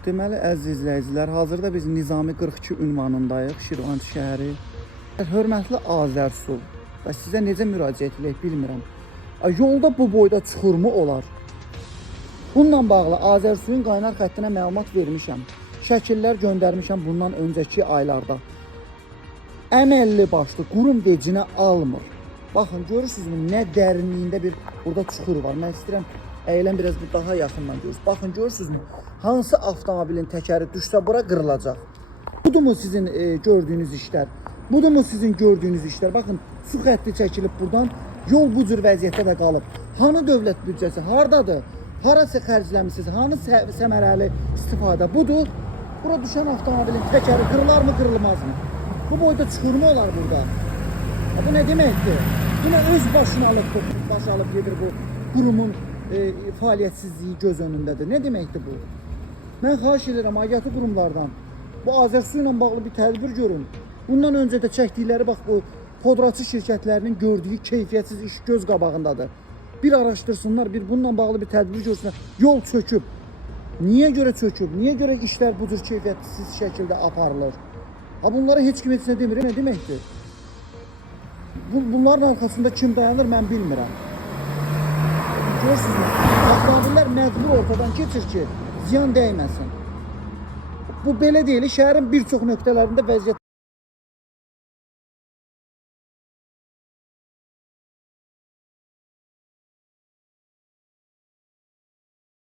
Deməli, əziz izləyicilər, hazırda biz Nizami 42 ünvanındayıq, Şirvançı şəhəri. Hörmətli Azərsu, və sizə necə müraciət edək bilmirəm. Yolda bu boyda çuxurmu olar? Bununla bağlı Azərsuyun qaynar xəttinə məlumat vermişəm. Şəkillər göndərmişəm bundan öncəki aylarda. Əməlli başlı qurum vecinə almır. Baxın, görürsünüzmü, nə dərinliyində bir burada çuxur var. Mən istəyirəm, əyilən biraz bir daha yaxından görürsünüz. Baxın, görürsünüzmü, hansı avtomobilin təkəri düşsə bura qırılacaq. Budurmu sizin gördüyünüz işlər? Budurmu sizin gördüyünüz işlər? Baxın, su xətti çəkilib buradan, yol bu cür vəziyyətdə də qalıb. Hanı dövlət büdcəsi, hardadır? Harası xərcləmişsiniz? Hanı səmərəli istifadə? Budur. Bura düşən avtomobilin təkəri qırılar mı, qırılmaz mı? Bu boyda çuxurmu olar burada? Bu nə deməkdir? Buna öz başına alıb gedir bu qurumun fəaliyyətsizliyi göz önündədir. Nə deməkdir bu? Mən xahiş edirəm aidiyyatı qurumlardan bu Azərsu ilə bağlı bir tədbir görün. Bundan öncə də çəkdikləri bax bu podraçı şirkətlərinin gördüyü keyfiyyətsiz iş göz qabağındadır. Bir araşdırsınlar, bir bununla bağlı bir tədbir görsünlər. Yol çöküb. Niyə görə çöküb? Niyə görə işlər bu cür keyfiyyətsiz şəkildə aparılır? Bunlara heç kim heç nə demir. Nə deməkdir? Bunların arxasında kim dayanır mən bilmirəm. Görürsünüzmü? Avtomobillər məcbur ortadan keçir ki, ziyan dəyməsin. Bu belə deyil, şəhərin bir çox nöqtələrində vəziyyət